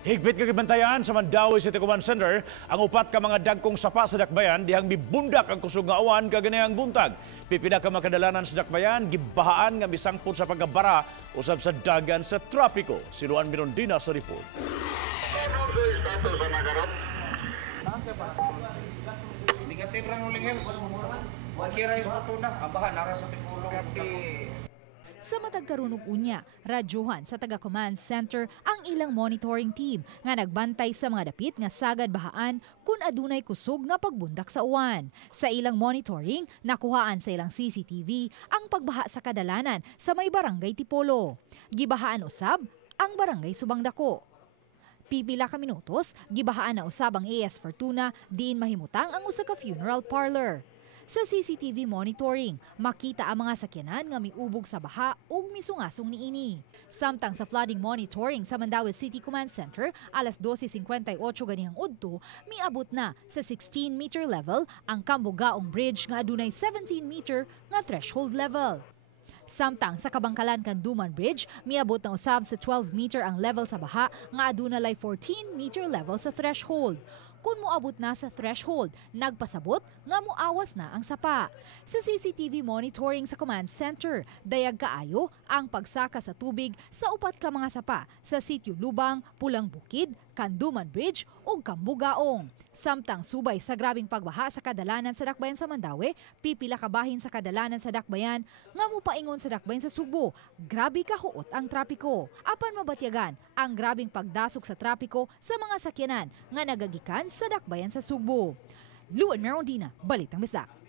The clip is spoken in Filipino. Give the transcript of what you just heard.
Higpit kagibantayan sa Mandawi City Command Center ang upat ka mga dagkong sapa sa dakbayan dihang mibundak ang kusog nga awan kaganayang buntag. Pipila ka makadalanan sa dakbayan gibahaan nga misangpot sa pagabara usab sa dagan sa trapiko. Si Luan Mirondina sa report. Negative rang uling health. Wakira is fortuna. Abahan nara sa tipulong. Sa matag karunong unya, radyohan sa taga-command center ang ilang monitoring team nga nagbantay sa mga dapit nga sagad bahaan kung adunay kusog nga pagbundak sa uwan. Sa ilang monitoring, nakuhaan sa ilang CCTV ang pagbaha sa kadalanan sa may barangay Tipolo. Gibahaan usab ang barangay Subangdako. Pipila ka minutos, gibahaan na usab ang AS Fortuna diin mahimutang ang usa ka funeral parlor. Sa CCTV monitoring, makita ang mga sakyanan nga miubog sa baha ug misungasong niini. Samtang sa flooding monitoring sa Mandawi City Command Center, alas 12:58 ganihang udto, miabot na sa 16-meter level ang Kambugaong Bridge nga adunay 17-meter nga threshold level. Samtang sa Kabangkalan Kanduman Bridge, miabot na usab sa 12-meter ang level sa baha nga adunay 14-meter level sa threshold. Kung moabot na sa threshold, nagpasabot nga moawas na ang sapa. Sa CCTV monitoring sa command center, dayag kaayo ang pagsaka sa tubig sa upat ka mga sapa sa Sitio Lubang, Pulang Bukid, Kanduman Bridge ug Kambugaong. Samtang subay sa grabing pagbaha sa kadalanan sa dakbayan sa Mandawi, pipila ka bahin sa kadalanan sa dakbayan nga mopaingon sa dakbayan sa Subo. Grabe kahuot ang trapiko. Apan mabatyagan ang grabing pagdasok sa trapiko sa mga sakyanan nga nagagikan sa dakbayan sa Subo. Luan Mirondina, Balitang Bisdak.